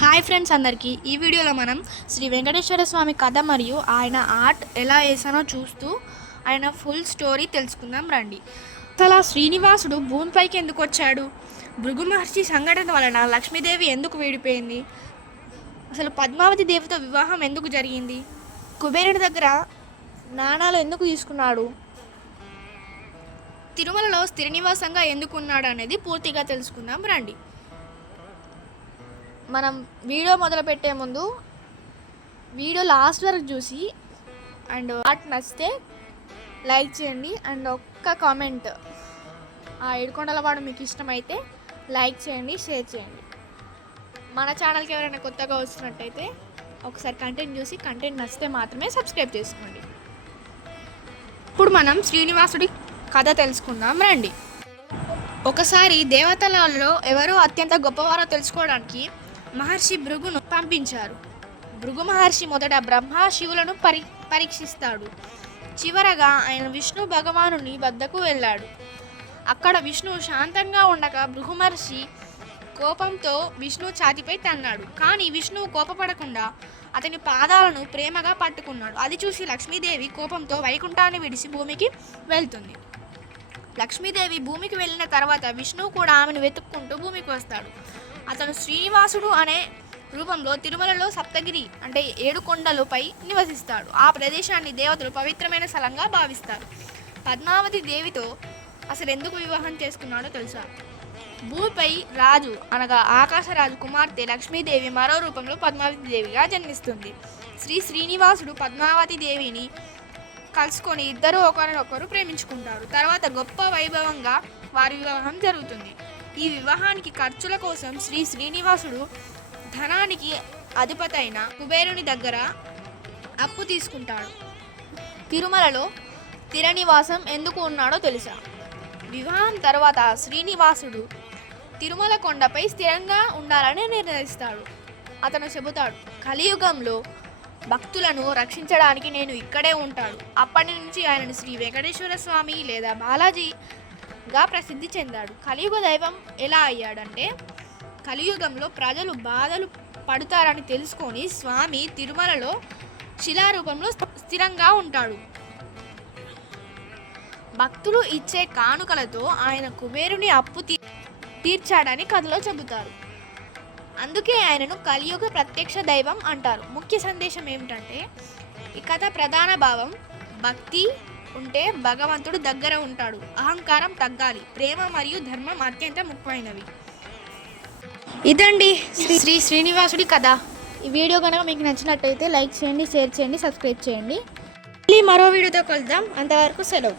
Hi friends అందరికీ ఈ వీడియోలో మనం శ్రీ వెంకటేశ్వర స్వామి కథ మరియు ఆయన ఆర్ట్ ఎలా వేసానో చూస్తూ ఆయన ఫుల్ స్టోరీ తెలుసుకుందాం రండి. అసలు శ్రీనివాసుడు భూమిపైకి ఎందుకు వచ్చాడు? భృగు మహర్షి సంఘటన వలన లక్ష్మీదేవి ఎందుకు వీడిపోయింది? అసలు పద్మావతి దేవితో వివాహం ఎందుకు జరిగింది? కుబేరుడి దగ్గర నాణాలు ఎందుకు తీసుకున్నాడు? తిరుమలలో స్థిర నివాసంగా ఎందుకు ఉన్నాడు అనేది పూర్తిగా తెలుసుకుందాం రండి. మనం వీడియో మొదలుపెట్టే ముందు వీడియో లాస్ట్ వరకు చూసి అండ్ ఆర్ట్ నచ్చితే లైక్ చేయండి అండ్ ఒక్క కామెంట్ ఆ ఏడుకొండలవాడు మీకు ఇష్టమైతే లైక్ చేయండి, షేర్ చేయండి. మన ఛానల్కి ఎవరైనా కొత్తగా వస్తున్నట్టయితే ఒకసారి కంటెంట్ చూసి కంటెంట్ నచ్చితే మాత్రమే సబ్స్క్రైబ్ చేసుకోండి. ఇప్పుడు మనం శ్రీనివాసుడి కథ తెలుసుకుందాం రండి. ఒకసారి దేవతలలో ఎవరో అత్యంత గొప్పవారో తెలుసుకోవడానికి మహర్షి భృగును పంపించారు. భృగు మహర్షి మొదట బ్రహ్మ శివులను పరీక్షిస్తాడు. చివరగా ఆయన విష్ణు భగవానుని వద్దకు వెళ్ళాడు. అక్కడ విష్ణు శాంతంగా ఉండగా భృగు మహర్షి కోపంతో విష్ణు ఛాతిపై తన్నాడు. కానీ విష్ణువు కోపపడకుండా అతని పాదాలను ప్రేమగా పట్టుకున్నాడు. అది చూసి లక్ష్మీదేవి కోపంతో వైకుంఠాన్ని విడిచి భూమికి వెళ్తుంది. లక్ష్మీదేవి భూమికి వెళ్ళిన తర్వాత విష్ణువు కూడా ఆమెను వెతుక్కుంటూ భూమికి వస్తాడు. అతను శ్రీనివాసుడు అనే రూపంలో తిరుమలలో సప్తగిరి అంటే 7 కొండలపై నివసిస్తాడు. ఆ ప్రదేశాన్ని దేవతలు పవిత్రమైన స్థలంగా భావిస్తారు. పద్మావతి దేవితో అసలు ఎందుకు వివాహం చేసుకున్నాడో తెలుసా? భూమిపై రాజు అనగా ఆకాశరాజు కుమార్తె లక్ష్మీదేవి మరో రూపంలో పద్మావతి దేవిగా జన్మిస్తుంది. శ్రీనివాసుడు పద్మావతి దేవిని కలుసుకొని ఇద్దరు ఒకరినొకరు ప్రేమించుకుంటారు. తర్వాత గొప్ప వైభవంగా వారి వివాహం జరుగుతుంది. ఈ వివాహానికి ఖర్చుల కోసం శ్రీనివాసుడు ధనానికి అధిపతైన కుబేరుని దగ్గర అప్పు తీసుకుంటాడు. తిరుమలలో స్థిర నివాసం ఎందుకు ఉన్నాడో తెలుసా? వివాహం తర్వాత శ్రీనివాసుడు తిరుమల కొండపై స్థిరంగా ఉండాలని నిర్ణయిస్తాడు. అతను చెబుతాడు, కలియుగంలో భక్తులను రక్షించడానికి నేను ఇక్కడే ఉంటాడు. అప్పటి నుంచి ఆయనను శ్రీ వెంకటేశ్వర స్వామి లేదా బాలాజీగా ప్రసిద్ధి చెందాడు. కలియుగ దైవం ఎలా అయ్యాడంటే, కలియుగంలో ప్రజలు బాధలు పడతారని తెలుసుకొని స్వామి తిరుమలలో శిలారూపంలో స్థిరంగా ఉంటాడు. భక్తులు ఇచ్చే కానుకలతో ఆయన కుబేరుని అప్పు తీర్చాడని కథలో చెబుతారు. అందుకే ఆయనను కలియుగ ప్రత్యక్ష దైవం అంటారు. ముఖ్య సందేశం ఏమిటంటే, ఈ కథ ప్రధాన భావం భక్తి ఉంటే భగవంతుడు దగ్గర ఉంటాడు. అహంకారం తగ్గాలి. ప్రేమ మరియు ధర్మం అత్యంత ముఖ్యమైనవి. ఇదండి శ్రీనివాసుడి కథ. ఈ వీడియో కనుక మీకు నచ్చినట్టయితే లైక్ చేయండి, షేర్ చేయండి, సబ్స్క్రైబ్ చేయండి. మళ్ళీ మరో వీడియోతో కలుద్దాం. అంతవరకు సెలవు.